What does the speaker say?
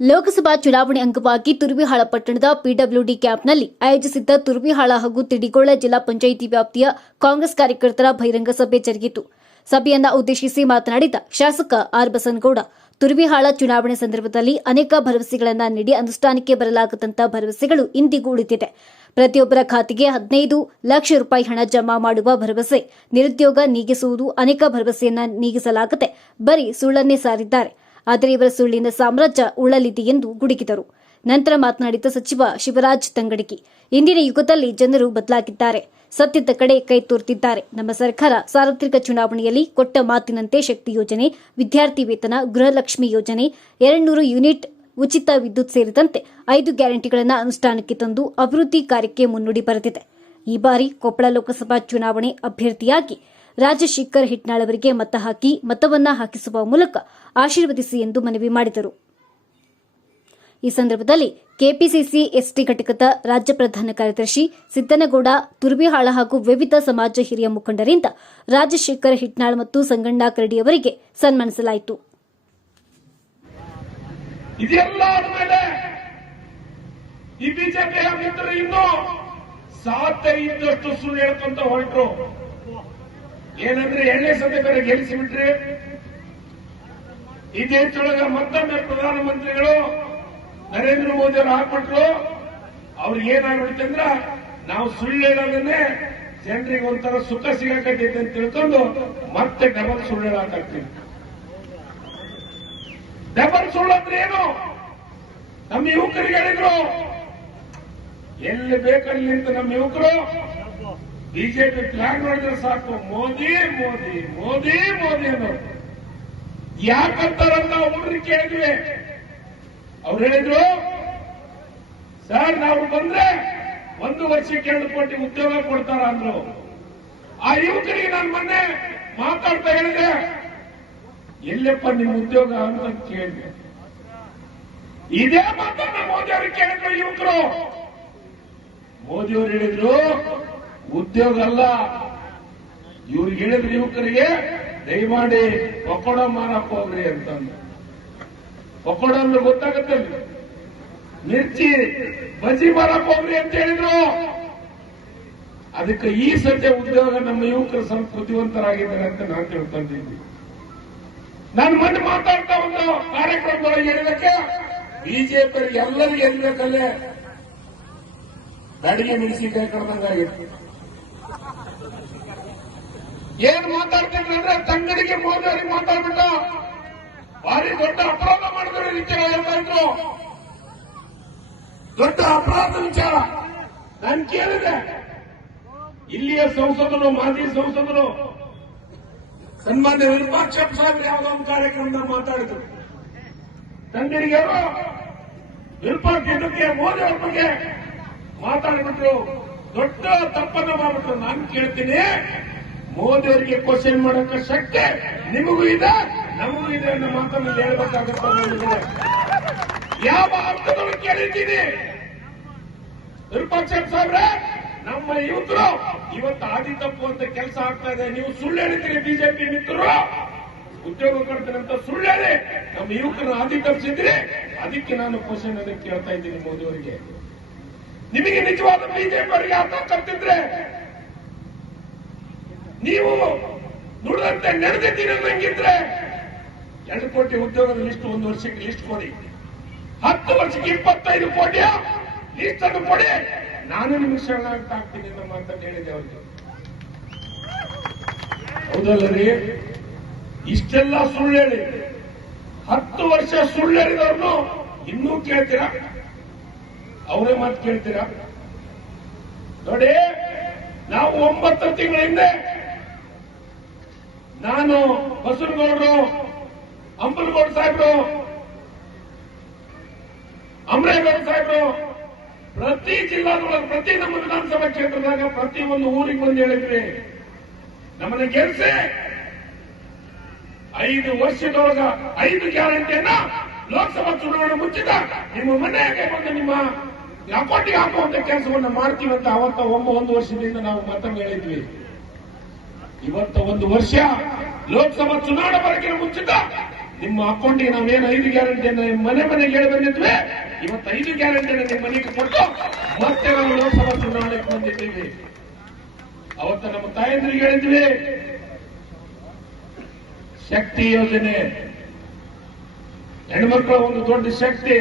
ಲೋಕಸಭಾ ಚುನಾವಣೆ ಅಂಗವಾಗಿ ತುರ್ವಿಹಾಳ ಪಟ್ಟಣದ ಪಿಡಬ್ಲ್ಯೂಡಿ ಕ್ಯಾಂಪ್ನಲ್ಲಿ ಆಯೋಜಿಸಿದ್ದ ತುರ್ವಿಹಾಳ ಹಾಗೂ ತಿಡಿಗೋಳ ಜಿಲ್ಲಾ ಪಂಚಾಯಿತಿ ವ್ಯಾಪ್ತಿಯ ಕಾಂಗ್ರೆಸ್ ಕಾರ್ಯಕರ್ತರ ಬಹಿರಂಗ ಸಭೆ ಜರುಗಿತು. ಸಭೆಯನ್ನ ಉದ್ದೇಶಿಸಿ ಮಾತನಾಡಿದ ಶಾಸಕ ಆರ್ ಬಸನಗೌಡ, ತುರ್ವಿಹಾಳ ಚುನಾವಣೆ ಸಂದರ್ಭದಲ್ಲಿ ಅನೇಕ ಭರವಸೆಗಳನ್ನು ನೀಡಿ ಅನುಷ್ಠಾನಕ್ಕೆ ಬರಲಾಗದಂತಹ ಭರವಸೆಗಳು ಇಂದಿಗೂ ಉಳಿದಿದೆ. ಪ್ರತಿಯೊಬ್ಬರ ಖಾತೆಗೆ 15 ಲಕ್ಷ ರೂಪಾಯಿ ಹಣ ಜಮಾ ಮಾಡುವ ಭರವಸೆ, ನಿರುದ್ಯೋಗ ನೀಗಿಸುವುದು, ಅನೇಕ ಭರವಸೆಯನ್ನ ನೀಗಿಸಲಾಗದೆ ಬರೀ ಸುಳ್ಳನ್ನೇ ಸಾರಿದ್ದಾರೆ. ಆದರೆ ಇವರ ಸುಳ್ಳಿನ ಸಾಮ್ರಾಜ್ಯ ಉಳ್ಳಲಿದೆ ಎಂದು ಗುಡುಗಿದರು. ನಂತರ ಮಾತನಾಡಿದ ಸಚಿವ ಶಿವರಾಜ್ ತಂಗಡಗಿ, ಇಂದಿನ ಯುಗದಲ್ಲಿ ಜನರು ಬದಲಾಗಿದ್ದಾರೆ, ಸತ್ಯದ ಕಡೆ ಕೈ ತೋರುತ್ತಿದ್ದಾರೆ. ನಮ್ಮ ಸರ್ಕಾರ ಸಾರ್ವತ್ರಿಕ ಚುನಾವಣೆಯಲ್ಲಿ ಕೊಟ್ಟ ಮಾತಿನಂತೆ ಶಕ್ತಿ ಯೋಜನೆ, ವಿದ್ಯಾರ್ಥಿ ವೇತನ, ಗೃಹಲಕ್ಷ್ಮಿ ಯೋಜನೆ, 200 ಯೂನಿಟ್ ಉಚಿತ ವಿದ್ಯುತ್ ಸೇರಿದಂತೆ 5 ಗ್ಯಾರಂಟಿಗಳನ್ನು ಅನುಷ್ಠಾನಕ್ಕೆ ತಂದು ಅಭಿವೃದ್ಧಿ ಕಾರ್ಯಕ್ಕೆ ಮುನ್ನುಡಿ ಬರೆದಿದೆ. ಈ ಬಾರಿ ಕೊಪ್ಪಳ ಲೋಕಸಭಾ ಚುನಾವಣೆ ಅಭ್ಯರ್ಥಿಯಾಗಿ ರಾಜಶೇಖರ್ ಹಿಟ್ನಾಳ್ ಅವರಿಗೆ ಮತ ಹಾಕಿ ಮತವನ್ನ ಹಾಕಿಸುವ ಮೂಲಕ ಆಶೀರ್ವದಿಸಿ ಎಂದು ಮನವಿ ಮಾಡಿದರು. ಈ ಸಂದರ್ಭದಲ್ಲಿ ಕೆಪಿಸಿಸಿ ಎಸ್ಟಿ ಘಟಕದ ರಾಜ್ಯ ಪ್ರಧಾನ ಕಾರ್ಯದರ್ಶಿ ಸಿದ್ದನಗೌಡ, ತುರ್ವಿಹಾಳ ಹಾಗೂ ವಿವಿಧ ಸಮಾಜ ಹಿರಿಯ ಮುಖಂಡರಿಂದ ರಾಜಶೇಖರ್ ಹಿಟ್ನಾಳ್ ಮತ್ತು ಸಂಗಣ್ಣ ಕರಡಿ ಅವರಿಗೆ ಸನ್ಮಾನಿಸಲಾಯಿತು. ಇದೆಲ್ಲ ಆದ್ಮೇಲೆ ಈ ಬಿಜೆಪಿ ಮಿತ್ರರು ಇನ್ನೂ ಸಾಧ್ಯ ಇದ್ದಷ್ಟು ಸುಳ್ಳು ಹೇಳ್ಕೊಂತ ಹೊರಟರು. ಏನಂದ್ರೆ 2ನೇ ಸತಿ ಬೇರೆ ಗೆಲ್ಲಿಸಿಬಿಟ್ರಿ. ಈ ದೇಶದೊಳಗ ಮತ್ತೊಮ್ಮೆ ಪ್ರಧಾನಮಂತ್ರಿಗಳು ನರೇಂದ್ರ ಮೋದಿ ಅವರು ಹಾಕ್ಬಿಟ್ರು. ಅವ್ರಿಗೆ ಏನಾಗ್ಬಿಡುತ್ತೆ ಅಂದ್ರ ನಾವು ಸುಳ್ಳು ಹೇಳೋದನ್ನೇ ಜನರಿಗೆ ಒಂಥರ ಸುಖ ಸಿಗಕತ್ತೈತೆ ಅಂತ ತಿಳ್ಕೊಂಡು ಮತ್ತೆ ಡಬಲ್ ಸುಳ್ಳು ಹೇಳಕ್ಕಾಗ್ತೀವಿ. ಡಬಲ್ ಸುಳ್ಳು ಅಂದ್ರೆ ಏನು? ನಮ್ಮ ಯುವಕರಿಗೆ ಹೇಳಿದ್ರು, ಎಲ್ಲಿ ಬೇಕಲ್ಲಿ ನಿಂತ ನಮ್ಮ ಯುವಕರು ಬಿಜೆಪಿ ಫ್ಲಾಗ್ ನೋಡಿದ್ರೆ ಸಾಕು, ಮೋದಿ ಮೋದಿ ಮೋದಿ ಮೋದಿ ಅನ್ನೋರು. ಯಾಕಂತಾರಂತ ಹುಡುಗರಿಗೆ ಕೇಳಿದ್ವಿ. ಅವ್ರು ಹೇಳಿದ್ರು, ಸರ್ ನಾವು ಬಂದ್ರೆ 1 ವರ್ಷಕ್ಕೆ 2 ಕೋಟಿ ಉದ್ಯೋಗ ಕೊಡ್ತಾರ ಅಂದ್ರು. ಆ ಯುವಕರಿಗೆ ನಾನು ಮೊನ್ನೆ ಮಾತಾಡ್ತಾ ಹೇಳಿದೆ, ಎಲ್ಲಪ್ಪ ನಿಮ್ಮ ಉದ್ಯೋಗ ಅಂತ ಕೇಳಿದೆ. ಇದೇ ಮಾತನ್ನ ಮೋದಿ ಅವ್ರಿಗೆ ಕೇಳಿದ್ರು ಯುವಕರು. ಮೋದಿಯವರು ಹೇಳಿದ್ರು, ಉದ್ಯೋಗ ಅಲ್ಲ, ಇವ್ರಿಗೆ ಹೇಳಿದ್ರು ಯುವಕರಿಗೆ, ದಯಮಾಡಿ ಪಕೋಡ ಮಾರಕ್ ಹೋಗ್ರಿ ಅಂತಂದು. ಪಕೋಡ ಅಂದ್ರೆ ಗೊತ್ತಾಗುತ್ತೆ, ಮಿರ್ಚಿ ಬಜ್ಜಿ ಮಾರಕ್ ಹೋಗ್ರಿ ಅಂತ ಹೇಳಿದ್ರು. ಅದಕ್ಕೆ ಈ ಸದ್ಯ ಉದ್ಯೋಗ ನಮ್ಮ ಯುವಕರು ಸ್ವಲ್ಪ ಬುದ್ಧಿವಂತರಾಗಿದ್ದಾರೆ ಅಂತ ನಾನು ತಿಳ್ಕೊಂಡಿದ್ದೀನಿ. ನಾನು ಮೊನ್ನೆ ಮಾತಾಡ್ತಾ ಒಂದು ಕಾರ್ಯಕ್ರಮದೊಳಗೆ ಹೇಳಿದಕ್ಕೆ ಬಿಜೆಪಿ ಎಲ್ಲರಿಗೂ ಎಲ್ಬೇಕಲ್ಲೇ ಬ್ಯಾಡಿಗೆ ಮೆಣಸಿನಕಾಯಿ ಕಡ್ದಂಗಾಗಿತ್ತು. ಏನ್ ಮಾತಾಡ್ತಿದ್ರು ಅಂದ್ರೆ ತಂಗಡಿಗೆ ಮೋದಿ ಅವರಿಗೆ ಮಾತಾಡ್ಬಿಟ್ಟು ಭಾರಿ ದೊಡ್ಡ ಅಪರಾಧ ಮಾಡಿದ್ರೆ ವಿಚಾರ ಹೇಳ್ತಾ ಇದ್ರು. ದೊಡ್ಡ ಅಪರಾಧ ವಿಚಾರ ನಾನು ಕೇಳಿದೆ. ಇಲ್ಲಿಯ ಸಂಸದರು, ಮಾಜಿ ಸಂಸದರು ಸನ್ಮಾನ್ಯ ವಿರೂಪಾಕ್ಷಪ್ಪ ಸಾಹೇಬ್ ಯಾವುದೋ ಒಂದು ಕಾರ್ಯಕ್ರಮದಲ್ಲಿ ಮಾತಾಡಿದ್ರು. ತಂಗಡಿಗೆ ಅವರು ವಿರೂಪಾಕ್ಷಕ್ಕೆ ಮೋದಿ ಅವ್ರ ಬಗ್ಗೆ ಮಾತಾಡ್ಬಿಟ್ರು, ದೊಡ್ಡ ತಪ್ಪನ್ನು ಮಾಡ್ಬಿಟ್ರು. ನಾನು ಕೇಳ್ತೀನಿ, ಮೋದಿ ಅವರಿಗೆ ಕ್ವಶನ್ ಮಾಡೋಕೆ ಶಕ್ತಿ ನಿಮಗೂ ಇದೆ, ನಮಗೂ ಇದೆ ಅನ್ನೋ ಮಾತನ್ನು ಹೇಳ್ಬೇಕಾಗುತ್ತೆ. ಯಾವ ಅರ್ಥದೊಳಗೆ ಕೇಳಿದ್ದೀನಿ ವಿರೂಪಾಕ್ಷಪ್ಪ ಸಾಹೇಬ್ರೆ, ನಮ್ಮ ಯುವಕರು ಇವತ್ತು ಆದಿ ತಪ್ಪು ಅಂತ ಕೆಲಸ ಆಗ್ತಾ ಇದೆ. ನೀವು ಸುಳ್ಳು ಹೇಳಿದ್ದೀರಿ, ಬಿಜೆಪಿ ಮಿತ್ರರು ಉದ್ಯೋಗ ಕೊಡ್ತೀನಿ ಅಂತ ಸುಳ್ಳು ಹೇಳಿ ನಮ್ಮ ಯುವಕರನ್ನು ಆದಿ ತಪ್ಪಿಸಿದ್ರಿ. ಅದಕ್ಕೆ ನಾನು ಕ್ವಶನ್ ಅದಕ್ಕೆ ಕೇಳ್ತಾ ಇದ್ದೀನಿ ಮೋದಿ ಅವರಿಗೆ. ನಿಮಗೆ ನಿಜವಾದ ಬಿಜೆಪಿ ಅವರಿಗೆ ಅರ್ಥ ಕರ್ತಿದ್ರೆ ನೀವು ನುಡಿದಂತೆ ನಡೆದಿದ್ದೀರಿ ಅನ್ನಂಗಿದ್ರೆ 2 ಕೋಟಿ ಉದ್ಯೋಗದ ಲಿಸ್ಟ್ 1 ವರ್ಷಕ್ಕೆ ಲಿಸ್ಟ್ ಕೊಡಿ, 10 ವರ್ಷಕ್ಕೆ 25 ಕೋಟಿಯ ಲಿಸ್ಟ್ ಅನ್ನು ಕೊಡಿ, ನಾನು ನಿಮಗೆ ಶರಣಾಗ್ತಾ ಆಗ್ತೀನಿ ಅಂತ ಮಾತನ್ನು ಹೇಳಿದೆ ಅವರಿಗೆ. ಹೌದಲ್ಲ ರೀ? ಇಷ್ಟೆಲ್ಲ ಸುಳ್ಳು ಹೇಳಿ 10 ವರ್ಷ ಸುಳ್ಳು ಹೇಳಿದವ್ರನ್ನು ಇನ್ನೂ ಕೇಳ್ತೀರಾ? ಅವರೇ ಮಾತು ಕೇಳ್ತೀರಾ? ನೋಡಿ, ನಾವು 9 ತಿಂಗಳ ಹಿಂದೆ ನಾನು, ಬಸನಗೌಡರು, ಅಂಬಲಗೌಡ ಸಾಹೇಬರು, ಅಮರೇಗೌಡ ಸಾಹೇಬರು ಪ್ರತಿ ಜಿಲ್ಲಾದೊಳಗೆ, ಪ್ರತಿ ನಮ್ಮ ವಿಧಾನಸಭಾ ಕ್ಷೇತ್ರದಾಗ ಪ್ರತಿ ಒಂದು ಊರಿಗೆ ಬಂದು ಹೇಳಿದ್ವಿ, ನಮ್ಮನ್ನ ಗೆಲ್ಲಿಸಿ 5 ವರ್ಷದೊಳಗ 5 ಗ್ಯಾರಂಟಿಯನ್ನ ಲೋಕಸಭಾ ಚುನಾವಣೆ ಮುಂಚಿತ ನಿಮ್ಮ ಮನೆಗೆ ಬಂದು ನಿಮ್ಮ ಅಕೌಂಟಿಗೆ ಹಾಕುವಂತ ಕೆಲಸವನ್ನು ಮಾಡ್ತೀವಿ ಅಂತ ಅವತ್ತ 1 ವರ್ಷದಿಂದ ನಾವು ಮತ್ತೊಮ್ಮೆ ಹೇಳಿದ್ವಿ. ಇವತ್ತ 1 ವರ್ಷ ಲೋಕಸಭಾ ಚುನಾವಣೆ ಬರಕಿನ ಮುಂಚಿತ ನಿಮ್ಮ ಅಕೌಂಟಿಗೆ ನಾವೇನು 5 ಗ್ಯಾರಂಟಿಯನ್ನು ಮನೆ ಮನೆಗೆ ಹೇಳಿ ಬಂದಿದ್ವಿ, ಇವತ್ತು 5 ಗ್ಯಾರಂಟಿಯನ್ನು ನಿಮ್ಮ ಮನೆಗೆ ಕೊಟ್ಟು ಮತ್ತೆ ನಾವು ಲೋಕಸಭಾ ಚುನಾವಣೆಗೆ ಬಂದಿದ್ದೀವಿ. ಅವತ್ತು ನಮ್ಮ ತಾಯಂದ್ರಿಗೆ ಹೇಳಿದ್ವಿ, ಶಕ್ತಿ ಯೋಜನೆ ಹೆಣ್ಮಕ್ಳ ಒಂದು ದೊಡ್ಡ ಶಕ್ತಿ.